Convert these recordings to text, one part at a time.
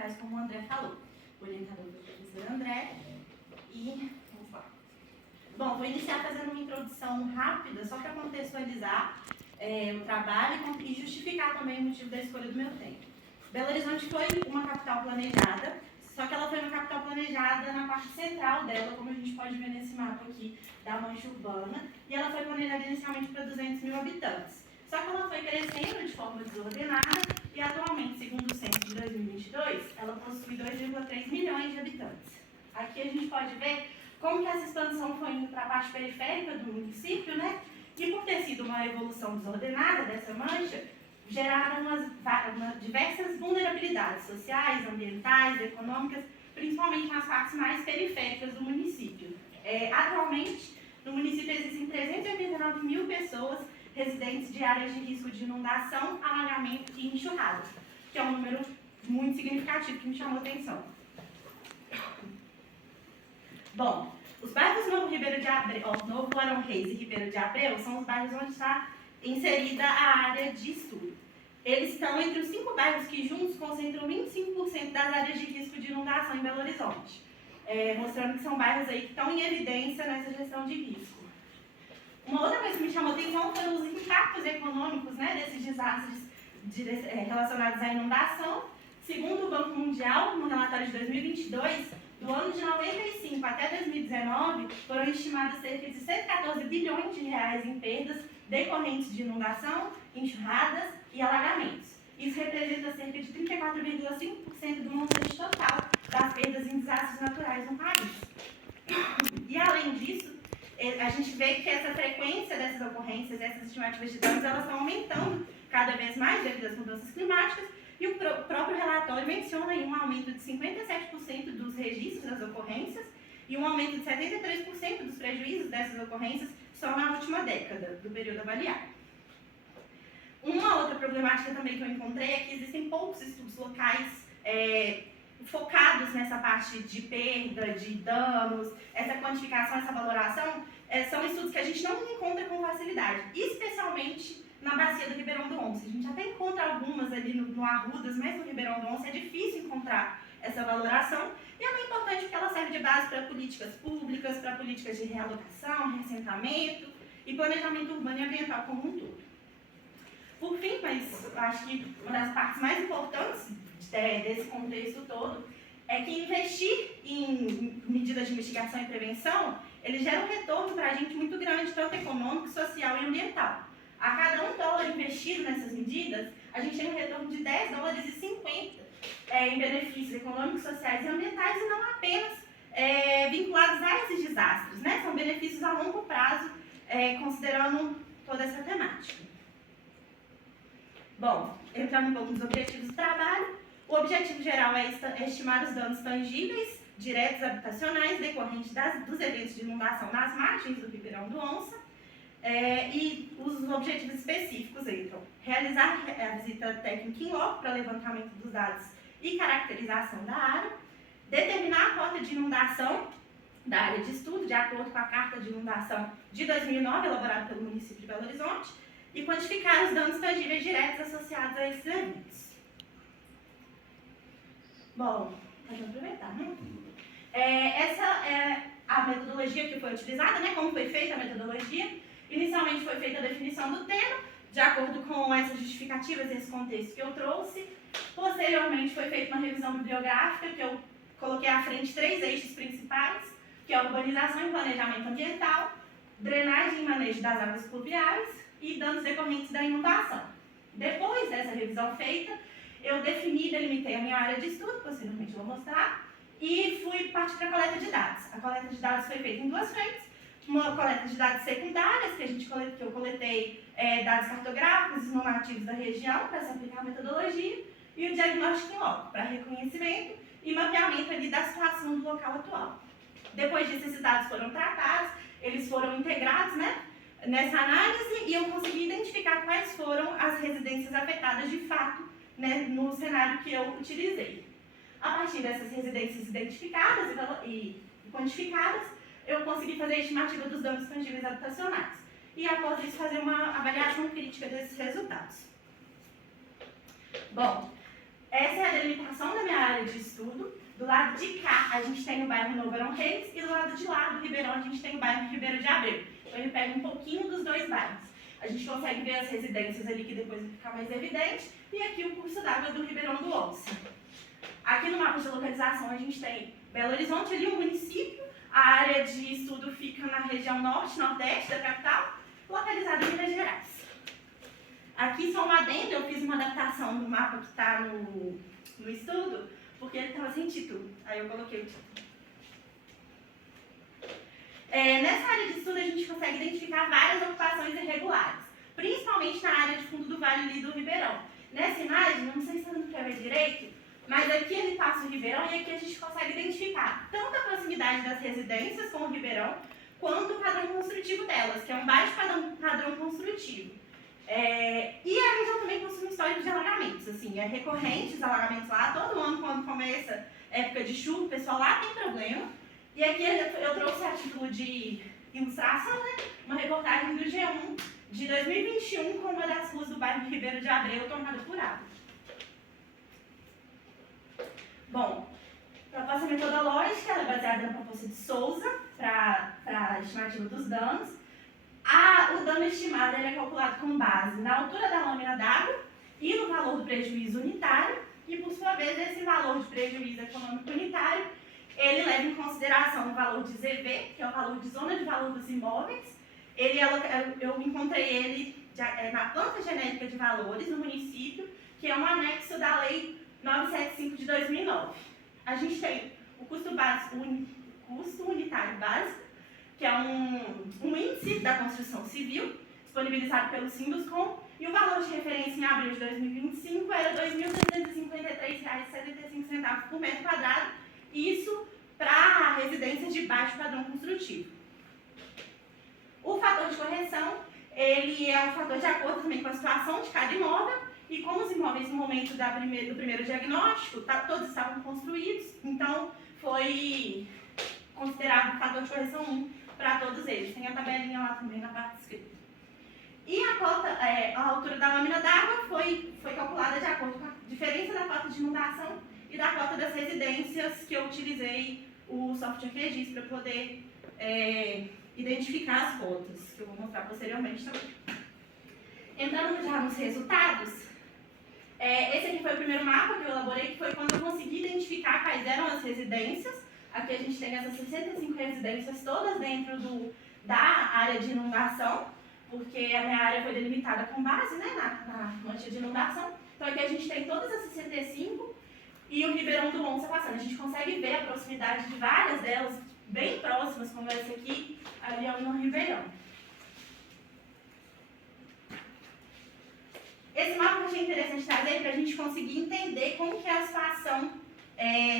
ambientais, como o André falou. O orientador do professor André. E vamos lá. Bom, vou iniciar fazendo uma introdução rápida, só para contextualizar o trabalho e justificar também o motivo da escolha do meu tempo. Belo Horizonte foi uma capital planejada, só que ela foi uma capital planejada na parte central dela, como a gente pode ver nesse mapa aqui da mancha urbana, e ela foi planejada inicialmente para 200 mil habitantes. Só que ela foi crescendo de forma desordenada e atualmente, segundo o censo de 2022, ela possui 2,3 milhões de habitantes. Aqui a gente pode ver como que essa expansão foi indo para a parte periférica do município, né? E por ter sido uma evolução desordenada dessa mancha, geraram diversas vulnerabilidades sociais, ambientais, econômicas, principalmente nas partes mais periféricas do município. Atualmente, no município existem 389 mil pessoas residentes de áreas de risco de inundação, alagamento e enxurrada, que é um número muito significativo que me chamou a atenção. Bom, os bairros Novo Barão Reis e Ribeiro de Abreu são os bairros onde está inserida a área de estudo. Eles estão entre os 5 bairros que juntos concentram 25% das áreas de risco de inundação em Belo Horizonte, mostrando que são bairros aí que estão em evidência nessa gestão de risco. Uma outra coisa que me chamou a atenção foram os impactos econômicos, né, desses desastres relacionados à inundação. Segundo o Banco Mundial, no relatório de 2022, do ano de 95 até 2019, foram estimadas cerca de 114 bilhões de reais em perdas decorrentes de inundação, enxurradas e alagamentos. Isso representa cerca de 34,5% do montante total das perdas em desastres naturais no país. E além disso, a gente vê que essa frequência dessas ocorrências, essas estimativas de danos, elas estão aumentando cada vez mais devido às mudanças climáticas, e o próprio relatório menciona aí um aumento de 57% dos registros das ocorrências e um aumento de 73% dos prejuízos dessas ocorrências só na última década do período avaliado. Uma outra problemática também que eu encontrei é que existem poucos estudos locais focados nessa parte de perda, de danos, essa quantificação, essa valoração, são estudos que a gente não encontra com facilidade, especialmente na bacia do Ribeirão do Onça. A gente até encontra algumas ali no Arrudas, mas no Ribeirão do Onça é difícil encontrar essa valoração, e é muito importante porque ela serve de base para políticas públicas, para políticas de realocação, reassentamento e planejamento urbano e ambiental como um todo. Por fim, mas eu acho que uma das partes mais importantes desse contexto todo é que investir em medidas de mitigação e prevenção, ele gera um retorno para a gente muito grande, tanto econômico, social e ambiental. A cada $1 investido nessas medidas, a gente tem um retorno de $10,50 em benefícios econômicos, sociais e ambientais, e não apenas vinculados a esses desastres, né? São benefícios a longo prazo, considerando toda essa temática. Bom, entrando um pouco nos objetivos do trabalho, o objetivo geral é estimar os danos tangíveis, diretos habitacionais, decorrentes dos eventos de inundação nas margens do Ribeirão do Onça, e os objetivos específicos entram realizar a visita técnica em loco para levantamento dos dados e caracterização da área, determinar a cota de inundação da área de estudo, de acordo com a Carta de Inundação de 2009, elaborada pelo município de Belo Horizonte, e quantificar os danos tangíveis diretos associados a esses eventos. Bom, pode aproveitar, né? Essa é a metodologia que foi utilizada, né? Como foi feita a metodologia. Inicialmente foi feita a definição do tema, de acordo com essas justificativas e esse contexto que eu trouxe. Posteriormente foi feita uma revisão bibliográfica, que eu coloquei à frente 3 eixos principais, que é urbanização e planejamento ambiental, drenagem e manejo das águas pluviais e danos decorrentes da inundação. Depois dessa revisão feita, eu defini e delimitei a minha área de estudo, posteriormente vou mostrar, e fui partir para a coleta de dados. A coleta de dados foi feita em 2 frentes. Uma coleta de dados secundárias, que eu coletei dados cartográficos e normativos da região para se aplicar a metodologia, e o diagnóstico em loco, para reconhecimento e mapeamento ali da situação do local atual. Depois disso, esses dados foram tratados, eles foram integrados, né, nessa análise, e eu consegui identificar quais foram as residências afetadas de fato, né, no cenário que eu utilizei. A partir dessas residências identificadas e quantificadas, eu consegui fazer a estimativa dos danos tangíveis habitacionais. E após isso, fazer uma avaliação crítica desses resultados. Bom, essa é a delimitação da minha área de estudo. Do lado de cá, a gente tem o bairro Novo Verão Reis, e do lado de lá, do Ribeirão, a gente tem o bairro Ribeiro de Abreu. Então, ele pega um pouquinho dos dois bairros. A gente consegue ver as residências ali, que depois vai ficar mais evidente, e aqui o curso d'água do Ribeirão do Onça. Aqui no mapa de localização, a gente tem Belo Horizonte, ali o município. A área de estudo fica na região norte-nordeste da capital, localizada em Minas Gerais. Aqui só um adendo, eu fiz uma adaptação do mapa que está no estudo, porque ele estava sem título, aí eu coloquei o título. Nessa área de estudo a gente consegue identificar várias ocupações irregulares, principalmente na área de fundo do Vale ali do Ribeirão. Nessa imagem, não sei se você não quer ver direito, mas aqui ele passa o Ribeirão e aqui a gente consegue identificar tanto a proximidade das residências com o Ribeirão, quanto o padrão construtivo delas, que é um baixo padrão construtivo. E a região também possui um histórico de alagamentos, assim, é recorrente os alagamentos lá, todo ano quando começa época de chuva, o pessoal lá tem problema. E aqui eu trouxe a título de ilustração, né, uma reportagem do G1 de 2021 com uma das ruas do bairro de Ribeiro de Abreu tomada por água. Bom, proposta metodológica, ela é baseada na proposta de Souza para a estimativa dos danos. O dano estimado ele é calculado com base na altura da lâmina d'água e no valor do prejuízo unitário, e por sua vez esse valor de prejuízo econômico unitário, ele leva em consideração o valor de ZV, que é o valor de zona de valor dos imóveis. Eu encontrei ele na planta genérica de valores no município, que é um anexo da Lei 975 de 2009. A gente tem o custo unitário básico, que é um índice da construção civil, disponibilizado pelo Sinduscom, e o valor de referência em abril de 2025 era R$ 2.353,75 por metro quadrado, isso para residências de baixo padrão construtivo. O fator de correção, ele é um fator de acordo também com a situação de cada imóvel, e como os imóveis no momento do primeiro diagnóstico, todos estavam construídos, então foi considerado o fator de correção 1 para todos eles. Tem a tabelinha lá também na parte escrita. E a altura da lâmina d'água foi calculada de acordo com a diferença da cota de inundação e da cota das residências, que eu utilizei o software QGIS para poder identificar as cotas, que eu vou mostrar posteriormente também. Entrando já nos resultados, esse aqui foi o primeiro mapa que eu elaborei, que foi quando eu consegui identificar quais eram as residências. Aqui a gente tem essas 65 residências todas dentro da área de inundação, porque a minha área foi delimitada com base, né, na mancha de inundação. Então aqui a gente tem todas as 65 e o Ribeirão do Onça passando. A gente consegue ver a proximidade de várias delas, bem próximas, como essa aqui, ali no Ribeirão. Esse mapa eu achei interessante trazer para a gente conseguir entender como que é a situação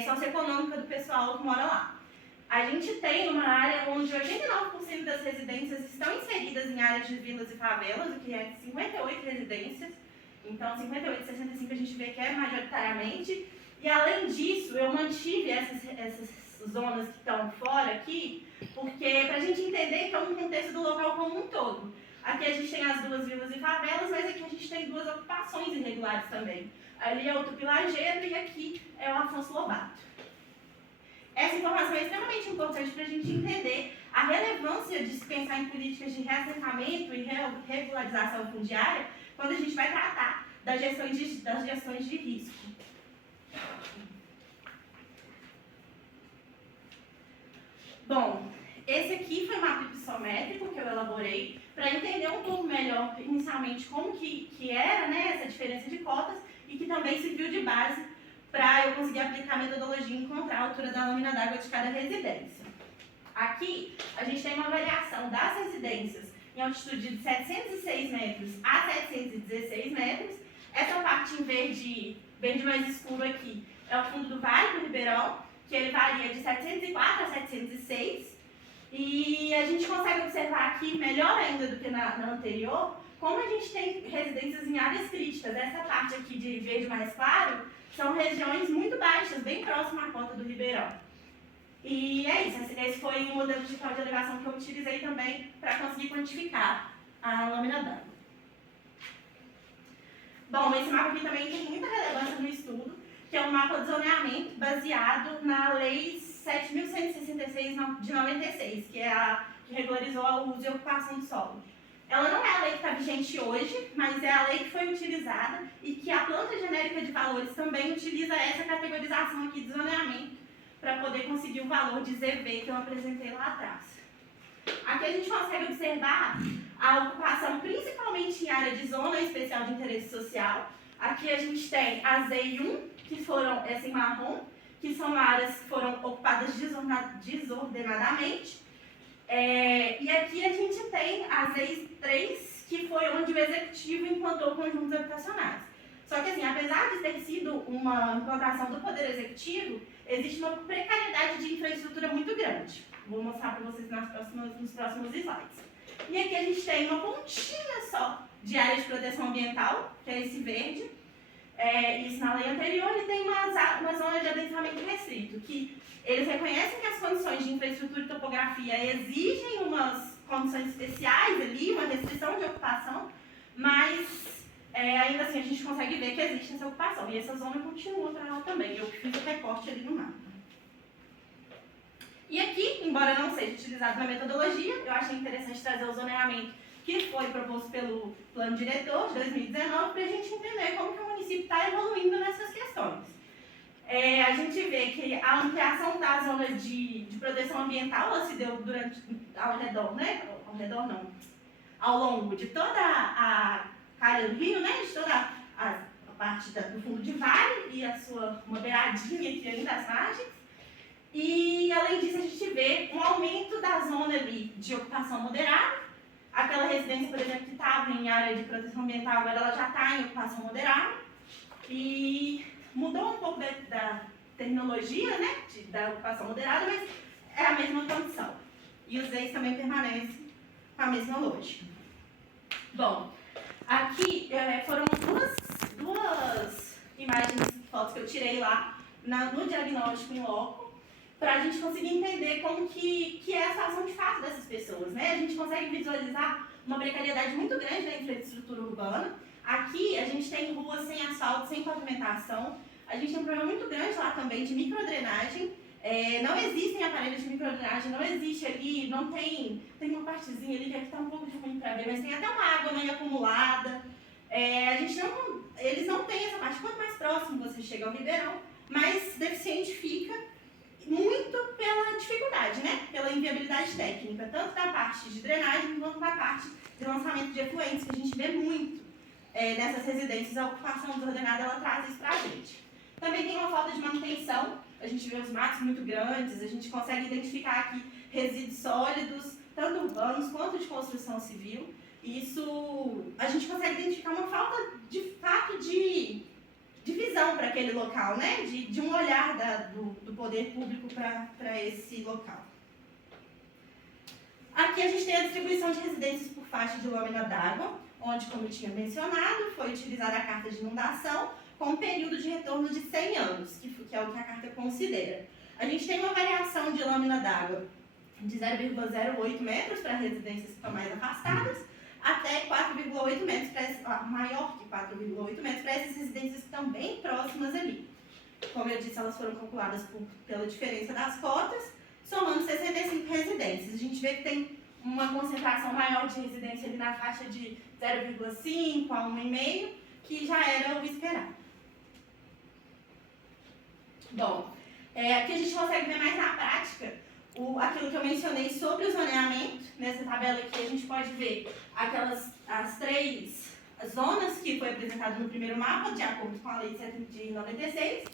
socioeconômica do pessoal que mora lá. A gente tem uma área onde 89% das residências estão inseridas em áreas de vilas e favelas, o que é 58 residências. Então, 58 e 65 a gente vê que é majoritariamente. E, além disso, eu mantive essas zonas que estão fora aqui, porque para a gente entender que é um contexto do local como um todo. Aqui a gente tem as duas vilas e favelas, mas aqui a gente tem duas ocupações irregulares também. Ali é o Tupilageiro e aqui é o Afonso Lobato. Essa informação é extremamente importante para a gente entender a relevância de se pensar em políticas de reassentamento e regularização fundiária quando a gente vai tratar das gestões de risco. Bom, esse aqui foi o mapa psicrométrico que eu elaborei para entender um pouco melhor, inicialmente, como que era, né, essa diferença de cotas, e que também serviu de base para eu conseguir aplicar a metodologia e encontrar a altura da lâmina d'água de cada residência. Aqui, a gente tem uma variação das residências em altitude de 706 metros a 716 metros. Essa parte em verde mais escuro aqui é o fundo do Vale do Ribeirão, que ele varia de 704 a 706. E a gente consegue observar aqui, melhor ainda do que na anterior, como a gente tem residências em áreas críticas. Essa parte aqui de verde mais claro são regiões muito baixas, bem próximas à cota do Ribeirão. E é isso, esse foi o modelo digital de elevação que eu utilizei também para conseguir quantificar a lâmina d'água. Bom, esse mapa aqui também tem muita relevância no estudo, que é um mapa de zoneamento baseado na Lei 7.166 de 96, que é a que regularizou o uso e ocupação do solo. Ela não é a lei que está vigente hoje, mas é a lei que foi utilizada e que a planta genérica de valores também utiliza essa categorização aqui de zoneamento para poder conseguir o valor de ZV que eu apresentei lá atrás. Aqui a gente consegue observar a ocupação principalmente em área de zona especial de interesse social. Aqui a gente tem a ZEI1, que foram essa em marrom, que são áreas que foram ocupadas desordenadamente. E aqui a gente tem a ZEI3, que foi onde o executivo implantou conjuntos habitacionais. Só que assim, apesar de ter sido uma implantação do Poder Executivo, existe uma precariedade de infraestrutura muito grande. Vou mostrar para vocês nos próximos slides. E aqui a gente tem uma pontinha só de área de proteção ambiental, que é esse verde. Isso na lei anterior, e tem uma zona de adensamento restrito, que eles reconhecem que as condições de infraestrutura e topografia exigem umas condições especiais ali, uma restrição de ocupação, mas ainda assim a gente consegue ver que existe essa ocupação. E essa zona continua para lá também. Eu fiz o recorte ali no mapa. E aqui, embora não seja utilizado na metodologia, eu achei interessante trazer o zoneamento que foi proposto pelo Plano Diretor de 2019 para a gente entender como que o município está evoluindo nessas questões. A gente vê que a ampliação da zona de proteção ambiental ela se deu ao redor, né? Ao redor não, ao longo de toda a área do rio, né? De toda a parte do fundo de vale e uma beiradinha aqui ainda das margens. E além disso a gente vê um aumento da zona ali de ocupação moderada. Aquela residência, por exemplo, que estava em área de proteção ambiental, agora ela já está em ocupação moderada. E mudou um pouco da terminologia, né, da ocupação moderada, mas é a mesma condição. E os ex também permanecem com a mesma lógica. Bom, aqui foram duas imagens, fotos que eu tirei lá no diagnóstico em loco, para a gente conseguir entender como que é a situação de fato dessas pessoas, né? A gente consegue visualizar uma precariedade muito grande da infraestrutura urbana. Aqui a gente tem ruas sem asfalto, sem pavimentação. A gente tem um problema muito grande lá também de microdrenagem. Não existem aparelhos de microdrenagem, não existe ali, não tem uma partezinha ali que aqui está um pouco ruim para ver, mas tem até uma água meio acumulada. Eles não têm essa parte. Quanto mais próximo você chega ao ribeirão, mais deficiente fica. Muito pela dificuldade, né? Pela inviabilidade técnica, tanto da parte de drenagem quanto da parte de lançamento de efluentes, que a gente vê muito nessas residências. A ocupação desordenada ela traz isso para a gente. Também tem uma falta de manutenção, a gente vê os matos muito grandes, a gente consegue identificar aqui resíduos sólidos, tanto urbanos quanto de construção civil. Isso a gente consegue identificar uma falta de fato de visão para aquele local, né? De um olhar do poder público para esse local. Aqui a gente tem a distribuição de residências por faixa de lâmina d'água, onde, como eu tinha mencionado, foi utilizada a carta de inundação com um período de retorno de 100 anos, que é o que a carta considera. A gente tem uma variação de lâmina d'água de 0,08 metros para residências que estão mais afastadas, até 4,8 metros, maior que 4,8 metros, para essas residências que estão bem próximas ali. Como eu disse, elas foram calculadas pela diferença das cotas, somando 65 residências. A gente vê que tem uma concentração maior de residência ali na faixa de 0,5 a 1,5, que já era o esperado. Bom, aqui a gente consegue ver mais na prática aquilo que eu mencionei sobre o zoneamento. Nessa tabela aqui a gente pode ver as 3 zonas que foi apresentado no primeiro mapa, de acordo com a lei de 96,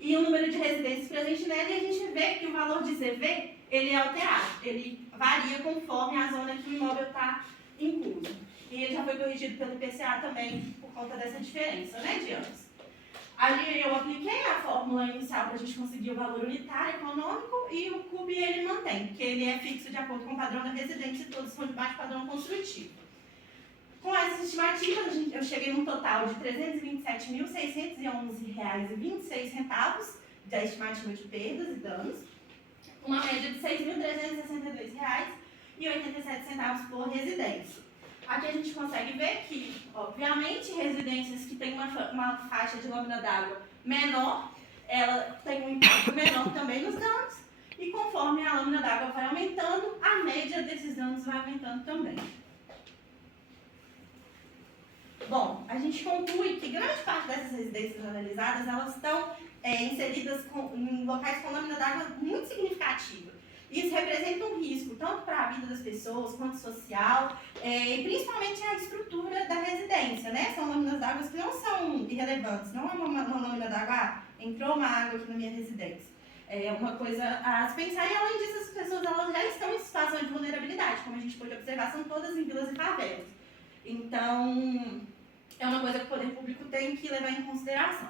e o número de residências presentes nela, e a gente vê que o valor de ZV ele é alterado, ele varia conforme a zona que o imóvel está incluso. E ele já foi corrigido pelo IPCA também por conta dessa diferença, né, de anos. Ali eu apliquei a fórmula inicial para a gente conseguir o valor unitário econômico e o CUB ele mantém, porque ele é fixo de acordo com o padrão da residência e todos são debaixo do padrão construtivo. Com essas estimativas, eu cheguei num total de R$ 327.611,26 da estimativa de perdas e danos, uma média de R$ 6.362,87 por residência. Aqui a gente consegue ver que, obviamente, residências que têm uma faixa de lâmina d'água menor, ela tem um impacto menor também nos danos, e conforme a lâmina d'água vai aumentando, a média desses danos vai aumentando também. Bom, a gente conclui que grande parte dessas residências analisadas, elas estão inseridas em locais com lâmina d'água muito significativa. Isso representa um risco tanto para a vida das pessoas quanto social, e principalmente a estrutura da residência, né? São lâminas d'água que não são irrelevantes, não é uma lâmina d'água, entrou uma água aqui na minha residência. É uma coisa a se pensar, e além disso, as pessoas elas já estão em situação de vulnerabilidade, como a gente pode observar, são todas em vilas e favelas. Então, é uma coisa que o poder público tem que levar em consideração.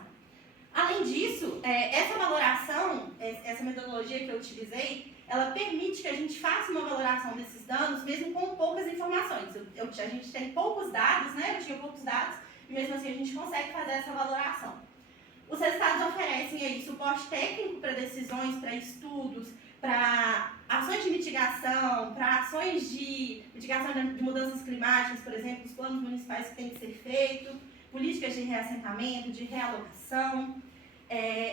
Além disso, essa valoração, essa metodologia que eu utilizei, ela permite que a gente faça uma valoração desses danos, mesmo com poucas informações. A gente tem poucos dados, né? Eu tinha poucos dados, e mesmo assim a gente consegue fazer essa valoração. Os resultados oferecem aí suporte técnico para decisões, para estudos, para ações de mitigação, para ações de mitigação de mudanças climáticas, por exemplo, os planos municipais que têm que ser feitos, políticas de reassentamento, de realocação.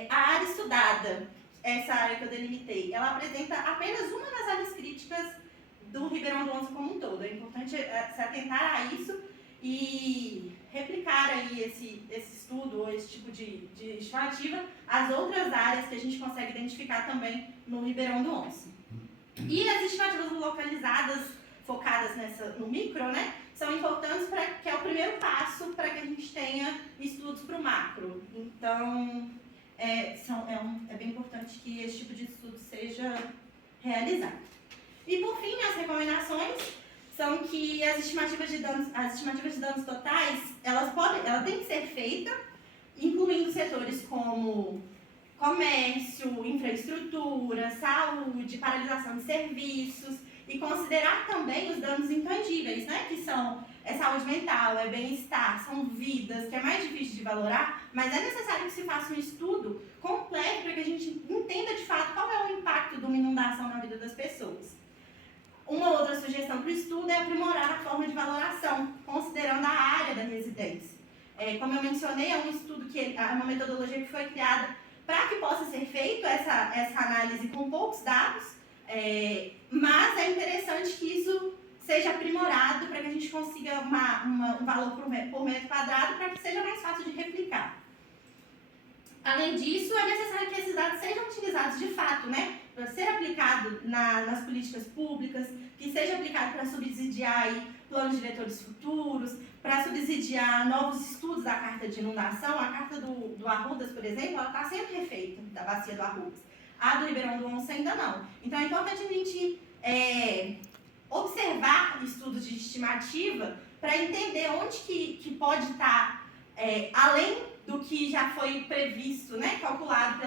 A área estudada, essa área que eu delimitei, ela apresenta apenas uma das áreas críticas do Ribeirão do Onça como um todo. É importante se atentar a isso e replicar aí esse estudo ou esse tipo de estimativa às outras áreas que a gente consegue identificar também no Ribeirão do Onça. E as estimativas localizadas, focadas no micro, né, são importantes que é o primeiro passo para que a gente tenha estudos para o macro. Então, é bem importante que esse tipo de estudo seja realizado. E por fim, as recomendações são que as estimativas de danos totais, ela tem que ser feita, incluindo setores como comércio, infraestrutura, saúde, paralisação de serviços, e considerar também os danos intangíveis, né, que são saúde mental, bem-estar, são vidas, que é mais difícil de valorar, mas é necessário que se faça um estudo completo para que a gente entenda de fato qual é o impacto de uma inundação na vida das pessoas. Uma outra sugestão para o estudo é aprimorar a forma de valoração, considerando a área da residência. Como eu mencionei, é um estudo é uma metodologia que foi criada para que possa ser feito essa análise com poucos dados, mas é interessante que isso seja aprimorado para que a gente consiga um valor por metro quadrado para que seja mais fácil de replicar. Além disso, é necessário que esses dados sejam utilizados de fato, né, para ser aplicado nas políticas públicas, que seja aplicado para subsidiar aí planos diretores futuros, para subsidiar novos estudos da carta de inundação. A carta do Arrudas, por exemplo, ela está sendo refeita, da bacia do Arrudas. A do Ribeirão do Onça ainda não. Então é importante a gente observar estudos de estimativa para entender onde que pode estar além do que já foi previsto, né, calculado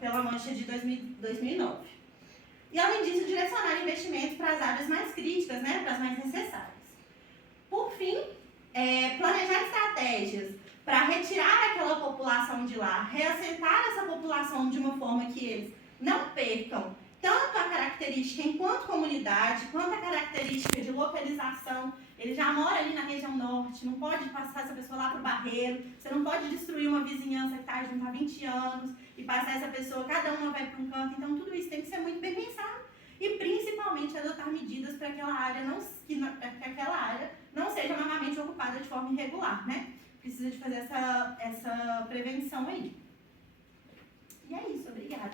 pela mancha de 2009. E, além disso, direcionar investimentos para as áreas mais críticas, né, para as mais necessárias. Por fim, planejar estratégias para retirar aquela população de lá, reassentar essa população de uma forma que eles não percam tanto a característica enquanto comunidade, quanto a característica de localização. Ele já mora ali na região norte, não pode passar essa pessoa lá para o Barreiro, você não pode destruir uma vizinhança que está junto há 20 anos e passar essa pessoa, cada uma vai para um canto. Então, tudo isso tem que ser muito bem pensado e, principalmente, adotar medidas para que aquela área não seja novamente ocupada de forma irregular, né? Precisa de fazer essa prevenção aí. E é isso, obrigada.